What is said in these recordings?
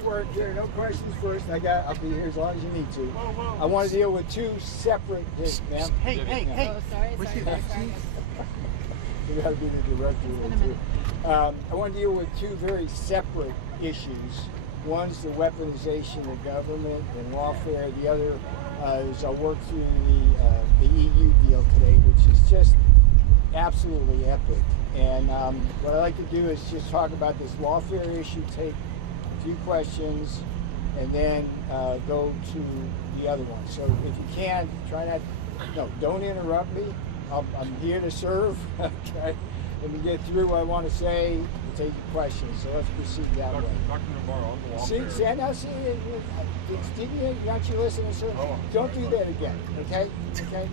don't work here. No questions first. I'll be here as long as you need to. Whoa, whoa. I want to deal with two separate. Ma'am. Hey. Oh, sorry. What's sorry, your sorry, sorry. You got to be the director. It's been a minute. I want to deal with two very separate issues. One's the weaponization of government and lawfare. The other is I'll work through the EU deal today, which is just absolutely epic. And what I like to do is just talk about this lawfare issue, take a few questions, and then go to the other one. So if you can, don't interrupt me. I'm here to serve. Okay. Let me get through what I want to say and take your questions. So let's proceed that way. Dr. Navarro, on the lawfare. Aren't you listening, sir? Oh, don't do that again, okay? Okay?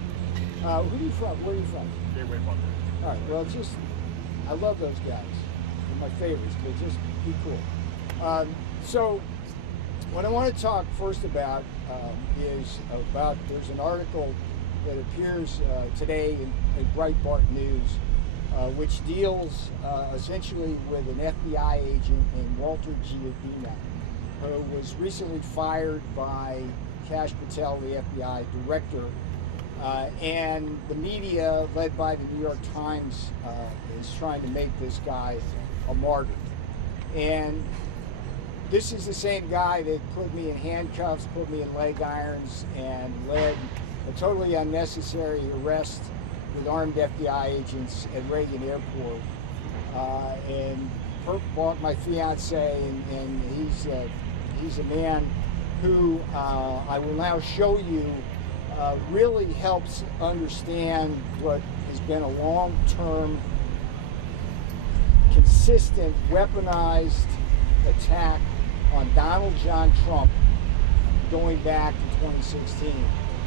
Who are you from? Where are you from? Gateway Funding. All right, well, I love those guys. They're my favorites, but just be cool. So what I want to talk first about is there's an article that appears today in Breitbart News, which deals essentially with an FBI agent named Walter Giardina, who was recently fired by Kash Patel, the FBI director, and the media, led by the New York Times, is trying to make this guy a martyr. And this is the same guy that put me in handcuffs, put me in leg irons, and led a totally unnecessary arrest with armed FBI agents at Reagan Airport. And Perk bought my fiance, and he's a man who I will now show you really helps understand what has been a long-term, consistent, weaponized attack on Donald John Trump going back to 2016.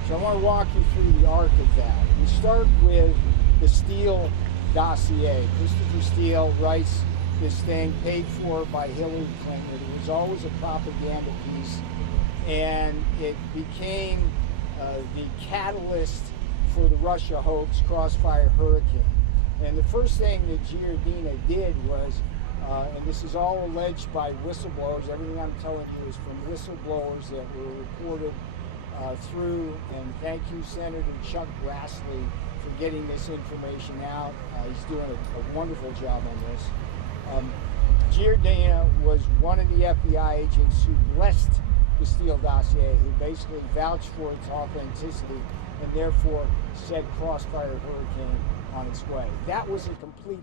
So I want to walk you through the arc of that. We start with the Steele dossier. Christopher Steele writes this thing paid for by Hillary Clinton. It was always a propaganda piece, and it became the catalyst for the Russia hoax, Crossfire Hurricane. And the first thing that Giardina did was, and this is all alleged by whistleblowers, everything I'm telling you is from whistleblowers that were reported through, and thank you, Senator Chuck Grassley, for getting this information out. He's doing a wonderful job on this. Giardina was one of the FBI agents who blessed the Steele dossier, who basically vouched for its authenticity and therefore set Crossfire Hurricane on its way. That was a complete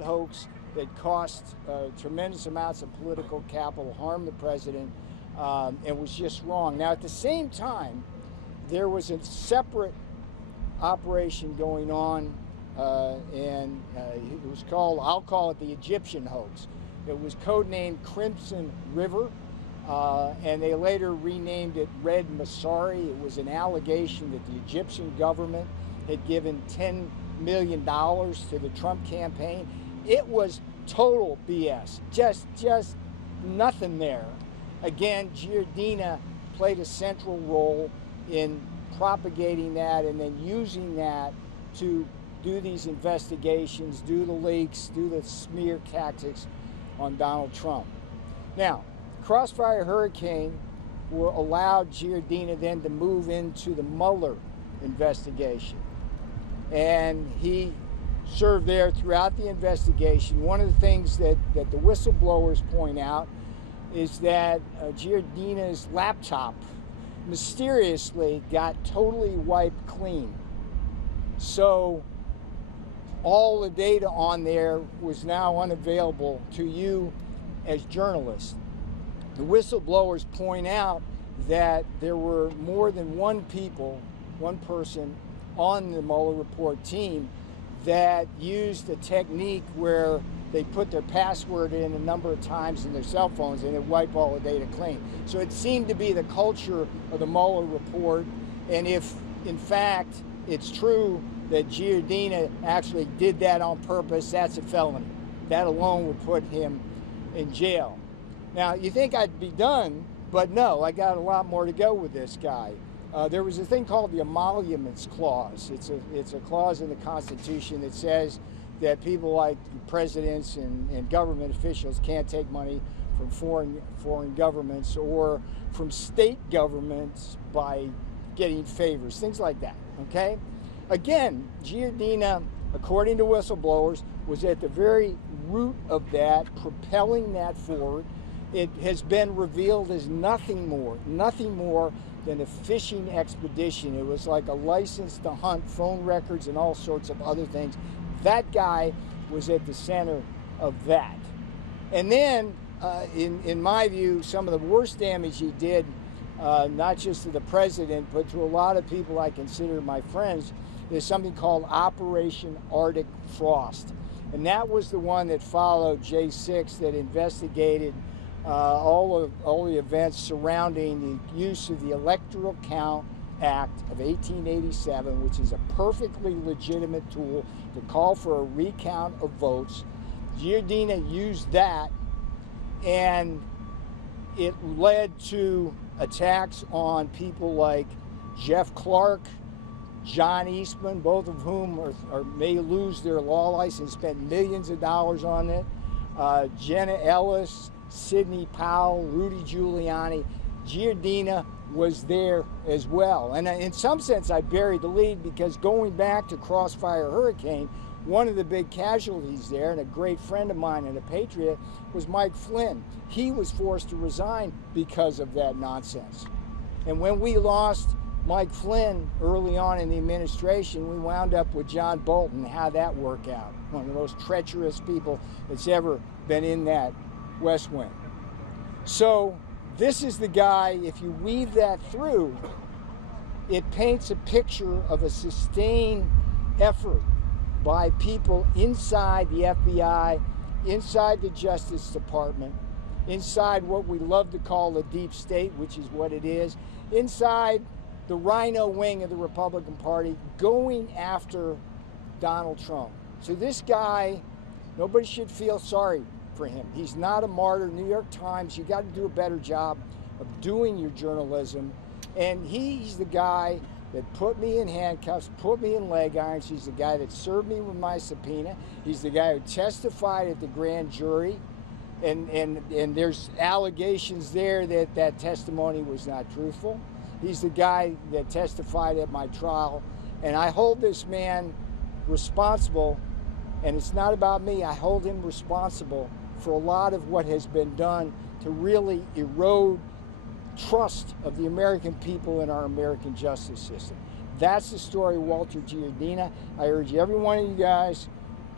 hoax that cost tremendous amounts of political capital, harmed the president, and was just wrong. Now, at the same time, there was a separate operation going on, and it was called, I'll call it the Egyptian hoax. It was codenamed Crimson River, and they later renamed it Red Masari. It was an allegation that the Egyptian government had given $10 million to the Trump campaign. It was total BS, just nothing there. Again, Giardina played a central role in propagating that and then using that to do these investigations, do the leaks, do the smear tactics on Donald Trump. Now, Crossfire Hurricane allowed Giardina then to move into the Mueller investigation. And he served there throughout the investigation. One of the things that the whistleblowers point out is that Giardina's laptop mysteriously got totally wiped clean. So all the data on there was now unavailable to you as journalists. The whistleblowers point out that there were more than one person on the Mueller report team that used a technique where they put their password in a number of times in their cell phones and it wiped all the data clean. So it seemed to be the culture of the Mueller report, and if in fact it's true that Giardina actually did that on purpose, that's a felony. That alone would put him in jail. Now, you think I'd be done, but no, I got a lot more to go with this guy. There was a thing called the Emoluments Clause. It's a clause in the Constitution that says that people like presidents and government officials can't take money from foreign governments or from state governments by getting favors, things like that, okay? Again, Giardina, according to whistleblowers, was at the very root of that, propelling that forward. It has been revealed as nothing more than a fishing expedition. It was like a license to hunt, phone records, and all sorts of other things. That guy was at the center of that. And then, in my view, some of the worst damage he did, not just to the president, but to a lot of people I consider my friends, is something called Operation Arctic Frost. And that was the one that followed J6, that investigated all the events surrounding the use of the Electoral Count Act of 1887, which is a perfectly legitimate tool to call for a recount of votes. Giardina used that, and it led to attacks on people like Jeff Clark, John Eastman, both of whom may lose their law license, spent millions of dollars on it. Jenna Ellis, Sidney Powell, Rudy Giuliani. Giardina was there as well. And in some sense, I buried the lead, because going back to Crossfire Hurricane, one of the big casualties there, and a great friend of mine and a patriot, was Mike Flynn. He was forced to resign because of that nonsense. And when we lost Mike Flynn early on in the administration, we wound up with John Bolton. How'd that work out? One of the most treacherous people that's ever been in that West Wing. So this is the guy, if you weave that through, it paints a picture of a sustained effort by people inside the FBI, inside the Justice Department, inside what we love to call the deep state, which is what it is, inside the rhino wing of the Republican Party, going after Donald Trump. So this guy, nobody should feel sorry for him. He's not a martyr. New York Times, you got to do a better job of doing your journalism. And he's the guy that put me in handcuffs, put me in leg irons. He's the guy that served me with my subpoena. He's the guy who testified at the grand jury. And there's allegations there that that testimony was not truthful. He's the guy that testified at my trial. And I hold this man responsible, and it's not about me. I hold him responsible for a lot of what has been done to really erode trust of the American people in our American justice system. That's the story of Walter Giardina. I urge every one of you guys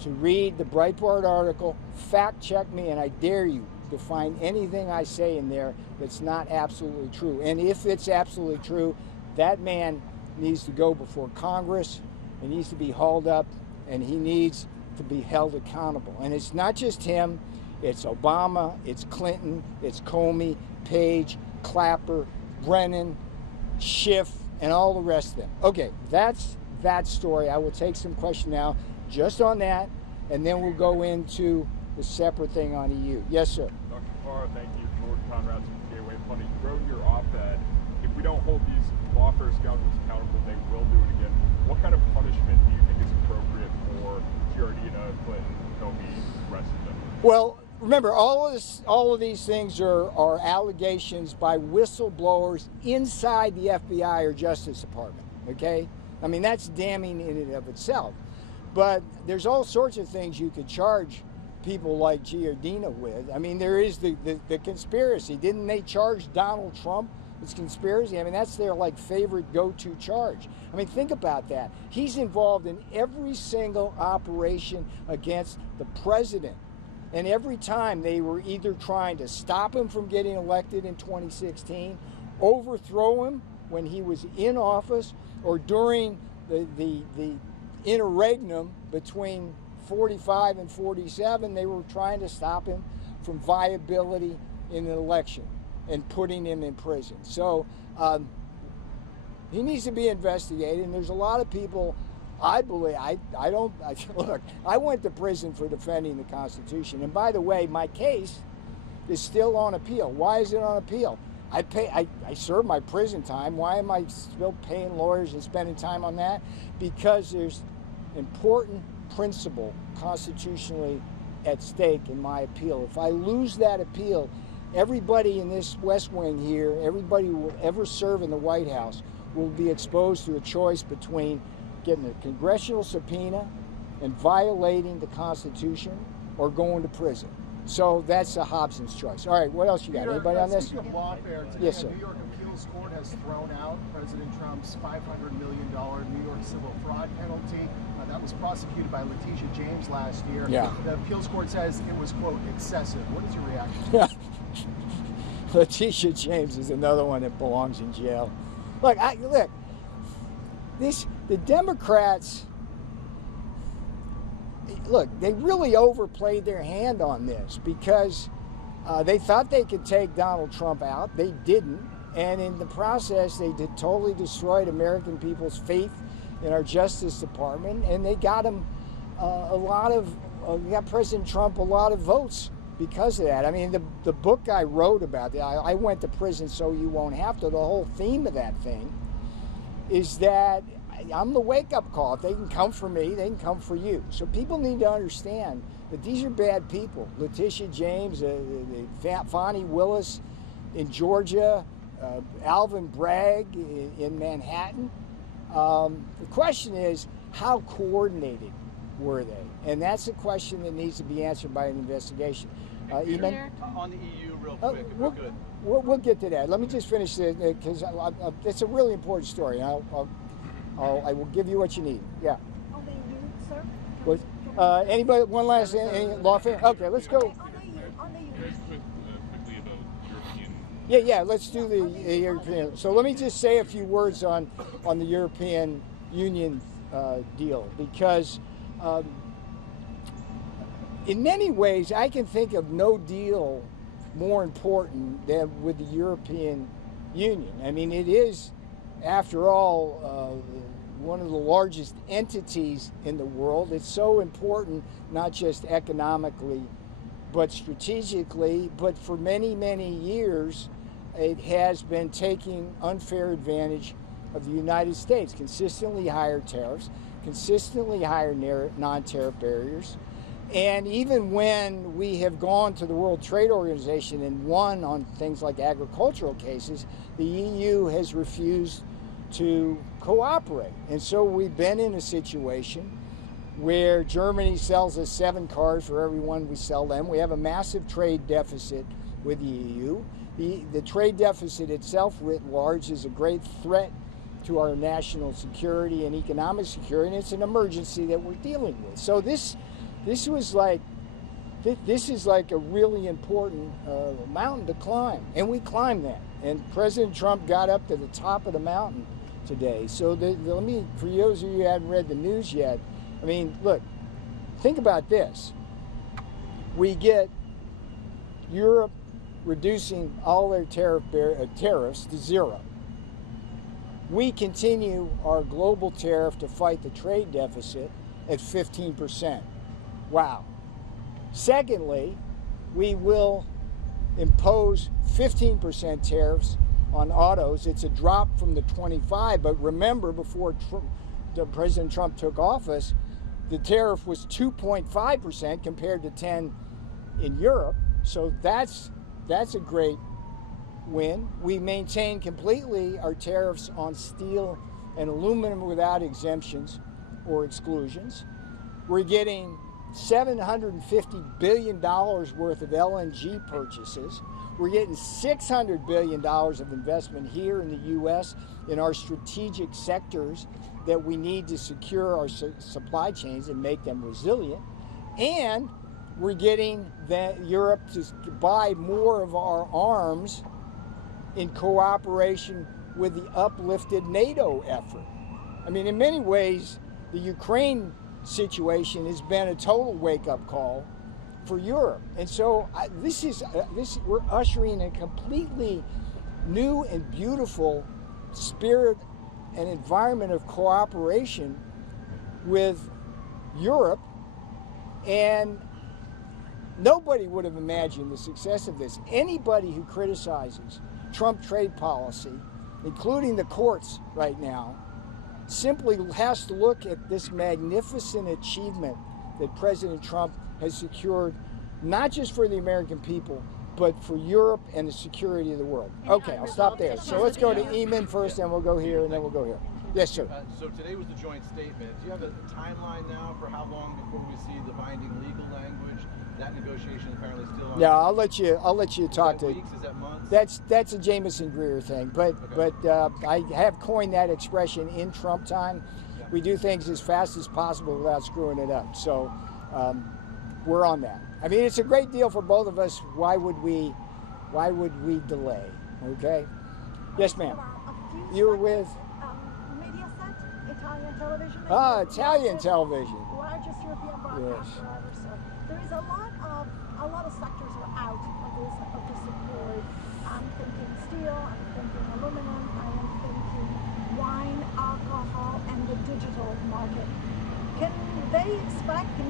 to read the Breitbart article, fact check me, and I dare you to find anything I say in there that's not absolutely true. And if it's absolutely true, that man needs to go before Congress. He needs to be hauled up, and he needs to be held accountable. And it's not just him. It's Obama, it's Clinton, it's Comey, Page, Clapper, Brennan, Schiff, and all the rest of them. Okay, that's that story. I will take some questions now just on that, and then we'll go into the separate thing on EU. Yes, sir. Dr. Navarro, thank you. Jordan Conrad from Gateway Funding. You wrote in your op-ed, if we don't hold these lawfare scoundrels accountable, they will do it again. What kind of punishment do you think is appropriate for Giardina, Clinton, Comey, the rest of them? Well, remember, all of these things are allegations by whistleblowers inside the FBI or Justice Department, okay? I mean, that's damning in and of itself. But there's all sorts of things you could charge people like Giardina with. I mean, there is the conspiracy. Didn't they charge Donald Trump with conspiracy? I mean, that's their favorite go-to charge. I mean, think about that. He's involved in every single operation against the president. And every time they were either trying to stop him from getting elected in 2016, overthrow him when he was in office, or during the interregnum between 45 and 47, they were trying to stop him from viability in an election and putting him in prison. So he needs to be investigated, and there's a lot of people, I believe, look, I went to prison for defending the Constitution. And by the way, my case is still on appeal. Why is it on appeal? I served my prison time. Why am I still paying lawyers and spending time on that? Because there's important principle constitutionally at stake in my appeal. If I lose that appeal, everybody in this West Wing here, everybody who will ever serve in the White House will be exposed to a choice between getting a congressional subpoena and violating the Constitution or going to prison. So that's a Hobson's choice. All right, what else you got? Peter, Anybody on this? Speaking of lawfare, today Yes, sir. a New York appeals court has thrown out President Trump's $500 million New York civil fraud penalty. That was prosecuted by Letitia James last year. Yeah. The appeals court says it was, quote, excessive. What is your reaction? Letitia James is another one that belongs in jail. Look, the Democrats, look, they really overplayed their hand on this because they thought they could take Donald Trump out. They didn't. And in the process, they totally destroyed American people's faith in our Justice Department. And they got him got President Trump a lot of votes because of that. I mean, the book I wrote about it, I went to prison so you won't have to. The whole theme of that thing is that I'm the wake-up call. If they can come for me, they can come for you. So people need to understand that these are bad people. Letitia James, Fani Willis in Georgia, Alvin Bragg in Manhattan. The question is, how coordinated were they? And that's a question that needs to be answered by an investigation. Eamon? On the EU, real quick, if we could. We'll get to that. Let me just finish this because it's a really important story. I will give you what you need. Yeah. On the EU, sir? What, anybody? One last any lawfare? Okay, let's go. On the EU. Quickly about European. Yeah. Let's do the European. So let me just say a few words on the European Union deal because. In many ways, I can think of no deal more important than with the European Union. I mean, it is, after all, one of the largest entities in the world. It's so important, not just economically, but strategically. But for many, many years, it has been taking unfair advantage of the United States. Consistently higher tariffs, consistently higher non-tariff barriers. And even when we have gone to the World Trade Organization and won on things like agricultural cases, the EU has refused to cooperate. And so we've been in a situation where Germany sells us 7 cars for every one we sell them. We have a massive trade deficit with the EU. The trade deficit itself writ large is a great threat to our national security and economic security, and it's an emergency that we're dealing with. So this is like a really important mountain to climb, and we climbed that. And President Trump got up to the top of the mountain today. So let me, for those of you who haven't read the news yet, I mean, look, think about this. We get Europe reducing all their tariffs to zero. We continue our global tariff to fight the trade deficit at 15%. Wow. Secondly, we will impose 15% tariffs on autos. It's a drop from the 25, but remember, before President Trump took office, the tariff was 2.5% compared to 10 in Europe. So that's a great win. We maintain completely our tariffs on steel and aluminum without exemptions or exclusions. We're getting $750 billion worth of LNG purchases. We're getting $600 billion of investment here in the U.S. in our strategic sectors that we need to secure our supply chains and make them resilient. And we're getting Europe to buy more of our arms in cooperation with the uplifted NATO effort. I mean, in many ways, the Ukraine situation has been a total wake-up call for Europe. And so we're ushering a completely new and beautiful spirit and environment of cooperation with Europe. And nobody would have imagined the success of this. Anybody who criticizes Trump trade policy, including the courts right now, simply has to look at this magnificent achievement that President Trump has secured, not just for the American people, but for Europe and the security of the world. Okay, I'll stop there. So let's go to Eamon first, and we'll go here, and then we'll go here. Yes, sir. So today was the joint statement. Do you have a timeline now for how long before we see the binding legal language? That negotiation apparently still on. Yeah, I'll let you talk is that to. weeks? Is that months? That's a Jameson Greer thing, but I have coined that expression in Trump time. Yeah. We do things as fast as possible without screwing it up. So we're on that. I mean, it's a great deal for both of us. Why would we delay? Okay. Yes, ma'am. You were with Mediaset, Italian television. Italian television. Largest European broadcaster ever. So there is a lot of sectors are out of this support. I'm thinking steel. I'm thinking aluminum. I am thinking wine, alcohol, and the digital market. Can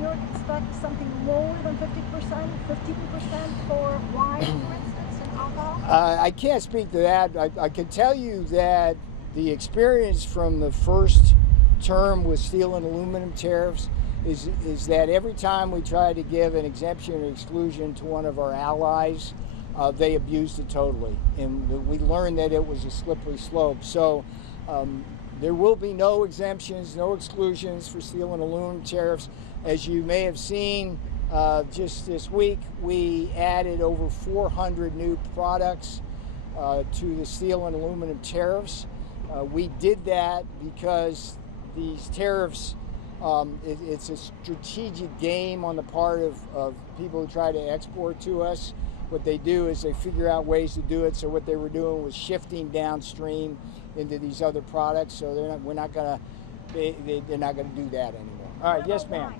you expect something more than 50%, 15% for wine, for instance, and alcohol? I can't speak to that. I can tell you that the experience from the first term with steel and aluminum tariffs is that every time we try to give an exemption or exclusion to one of our allies, they abused it totally. And we learned that it was a slippery slope. So there will be no exemptions, no exclusions for steel and aluminum tariffs. As you may have seen, just this week, we added over 400 new products to the steel and aluminum tariffs. We did that because these tariffs, it's a strategic game on the part of people who try to export to us. What they do is they figure out ways to do it. So what they were doing was shifting downstream into these other products. So they're not going to do that anymore. All right, yes, ma'am.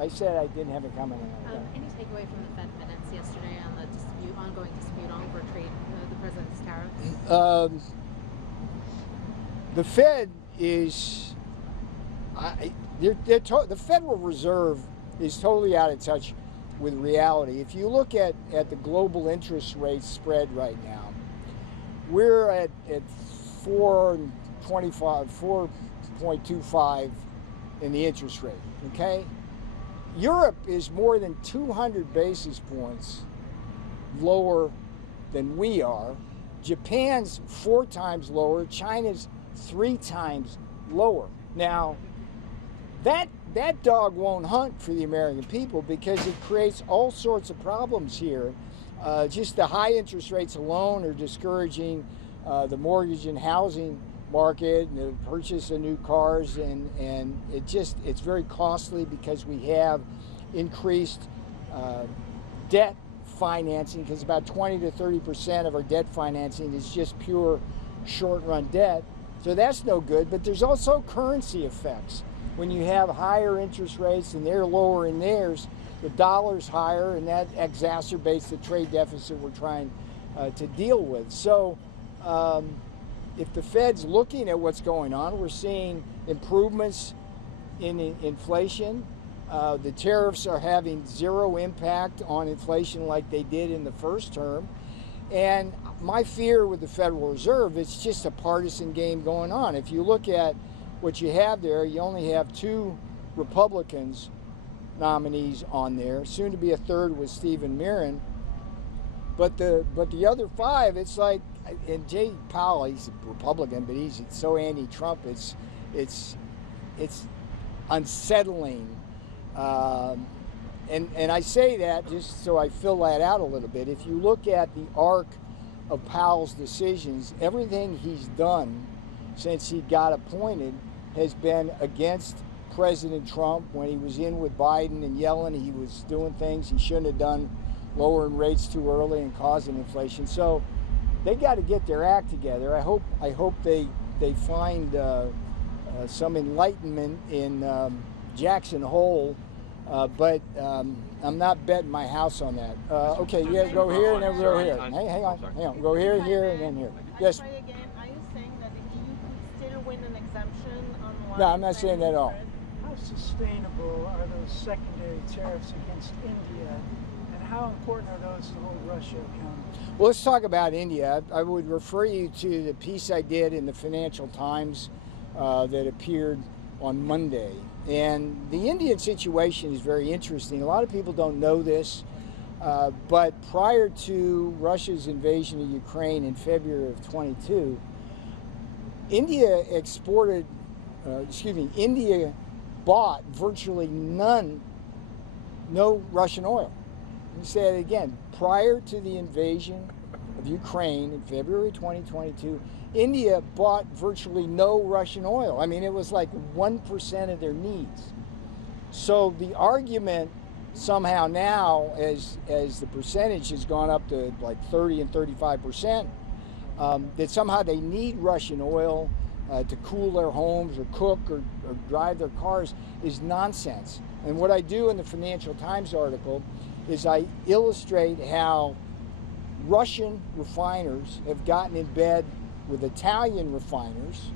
I said I didn't have a comment on that. Any takeaway from the Fed minutes yesterday on the ongoing dispute over trade, the president's tariffs? The Fed is, the Federal Reserve is totally out of touch with reality. If you look at the global interest rate spread right now, we're at 4.25 in the interest rate, okay? Europe is more than 200 basis points lower than we are. Japan's 4 times lower. China's 3 times lower. Now, that dog won't hunt for the American people because it creates all sorts of problems here. Just the high interest rates alone are discouraging the mortgage and housing market and the purchase of new cars, and it's very costly because we have increased debt financing, because about 20 to 30% of our debt financing is just pure short-run debt. So that's no good, but there's also currency effects. When you have higher interest rates and they're lowering theirs, the dollar's higher, and that exacerbates the trade deficit we're trying to deal with. So if the Fed's looking at what's going on, we're seeing improvements in inflation. The tariffs are having zero impact on inflation like they did in the first term. And my fear with the Federal Reserve, it's just a partisan game going on. If you look at what you have there, you only have 2 Republicans nominees on there, soon to be a third with Stephen Mirren. But the other 5, it's like, and Jay Powell, he's a Republican, but he's so anti-Trump, it's unsettling. And I say that just so I fill that out a little bit. If you look at the arc of Powell's decisions, everything he's done since he got appointed has been against President Trump. When he was in with Biden and Yellen, he was doing things he shouldn't have done, lowering rates too early and causing inflation. So they got to get their act together. I hope they find some enlightenment in Jackson Hole, but I'm not betting my house on that. Okay, yeah, go here and then we'll go here. Hang on. Go here, and then here. Yes. Are you saying that the EU could still win an exemption on No, I'm not saying that at all. How sustainable are those secondary tariffs against India, and how important are those to hold Russia accountable? Well, let's talk about India. I would refer you to the piece I did in the Financial Times that appeared on Monday. And the Indian situation is very interesting. A lot of people don't know this. But prior to Russia's invasion of Ukraine in February of 22, India India bought virtually no Russian oil. Let me say it again. Prior to the invasion of Ukraine in February 2022, India bought virtually no Russian oil. I mean, it was like 1% of their needs. So the argument somehow now, as the percentage has gone up to like 30 and 35%, that somehow they need Russian oil to cool their homes or cook or drive their cars is nonsense. And what I do in the Financial Times article is I illustrate how Russian refiners have gotten in bed with Italian refiners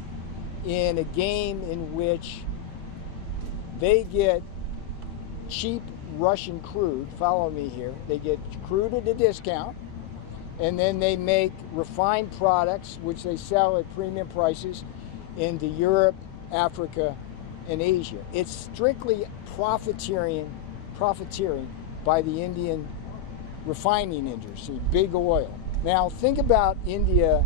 in a game in which they get cheap Russian crude, follow me here, they get crude at a discount, and then they make refined products which they sell at premium prices into Europe, Africa, and Asia. It's strictly profiteering by the Indian refining industry, big oil. Now think about India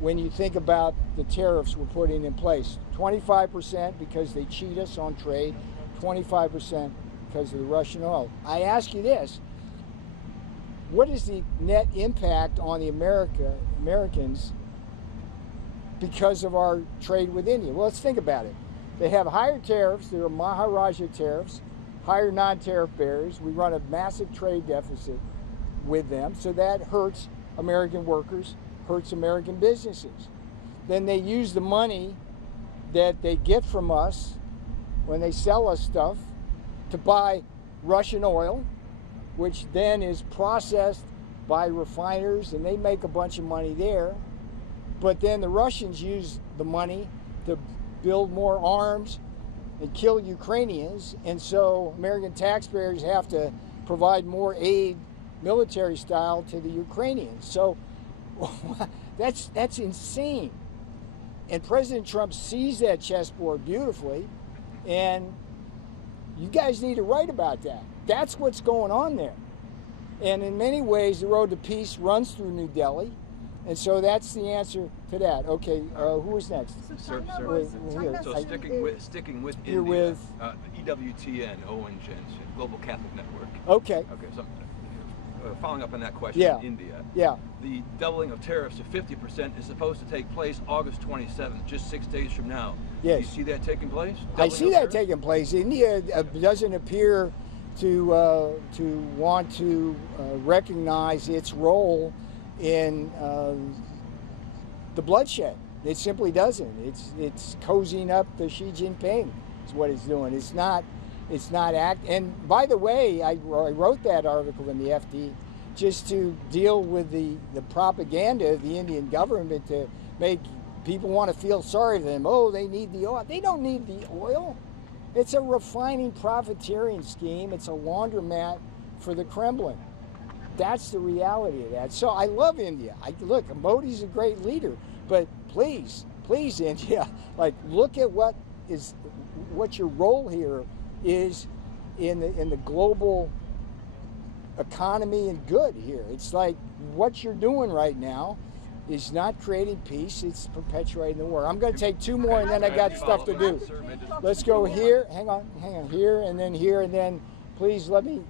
when you think about the tariffs we're putting in place. 25% because they cheat us on trade, 25% because of the Russian oil. I ask you this, what is the net impact on the Americans because of our trade with India? Well, let's think about it. They have higher tariffs, there are Maharaja tariffs, higher non-tariff barriers. We run a massive trade deficit with them, so that hurts American workers, hurts American businesses. Then they use the money that they get from us when they sell us stuff to buy Russian oil, which then is processed by refiners, and they make a bunch of money there. But then the Russians use the money to build more arms and kill Ukrainians, and so American taxpayers have to provide more aid, military style, to the Ukrainians. So that's insane. And President Trump sees that chessboard beautifully, and you guys need to write about that. That's what's going on there. And in many ways, the road to peace runs through New Delhi. And so that's the answer to that. Okay, who is next? Sir. So sticking with You're India, with EWTN, Owen Jensen, Global Catholic Network. Okay. So following up on that question, Yeah. India. Yeah. The doubling of tariffs to 50% is supposed to take place August 27th, just 6 days from now. Yes. Do you see that taking place? I see that taking place. India doesn't appear to want to recognize its role in the bloodshed. It simply doesn't. It's cozying up to Xi Jinping is what it's doing. It's not And by the way, I wrote that article in the FT just to deal with the propaganda of the Indian government to make people want to feel sorry for them. Oh, they need the oil. They don't need the oil. It's a refining profiteering scheme. It's a laundromat for the Kremlin. That's the reality of that. So I love India. Look, Modi's a great leader, but please, India, look at what your role here is in the global economy and good here. It's like what you're doing right now is not creating peace, it's perpetuating the war. I'm going to take two more and then I got stuff to do. Let's go here, hang on, here, and then please let me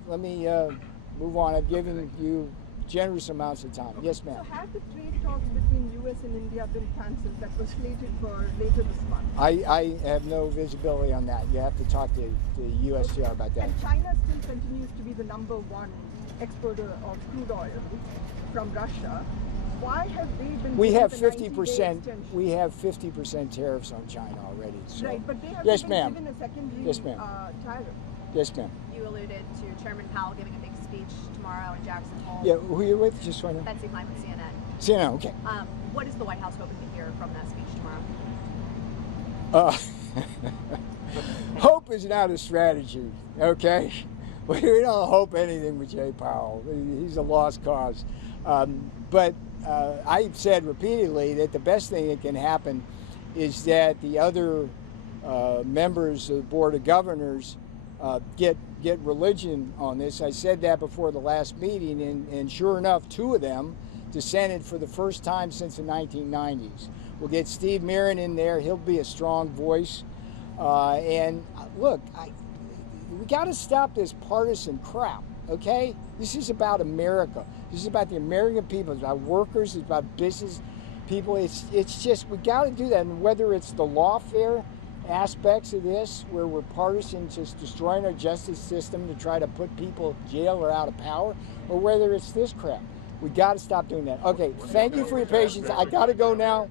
move on. I've given you generous amounts of time. Yes, ma'am. So have the trade talks between US and India been cancelled that was slated for later this month? I have no visibility on that. You have to talk to the USTR about that. And China still continues to be the #1 exporter of crude oil from Russia. Why have they been? We have 50%. We have 50% tariffs on China already. So. Right, but they have yes, given a secondary tariff. Yes, ma'am. You alluded to Chairman Powell giving a big speech tomorrow in Jackson Hole. Yeah, who are you with? Just so I know. Betsy Klein with CNN. CNN, okay. What is the White House hoping to hear from that speech tomorrow? Hope is not a strategy, okay? We don't hope anything with Jay Powell. He's a lost cause. But I've said repeatedly that the best thing that can happen is that the other members of the Board of Governors get religion on this. I said that before the last meeting, and sure enough, 2 of them dissented for the first time since the 1990s. We'll get Steve Mirren in there. He'll be a strong voice. And look, we got to stop this partisan crap, okay? This is about America. This is about the American people. It's about workers. It's about business people. It's just, we got to do that. And whether it's the lawfare aspects of this, where we're partisan, just destroying our justice system to try to put people in jail or out of power, or whether it's this crap, we got to stop doing that. Okay, thank you for your patience. I got to go now.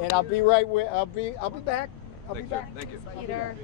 And I'll be right with. I'll be back. I'll be back. Thank you. Peter.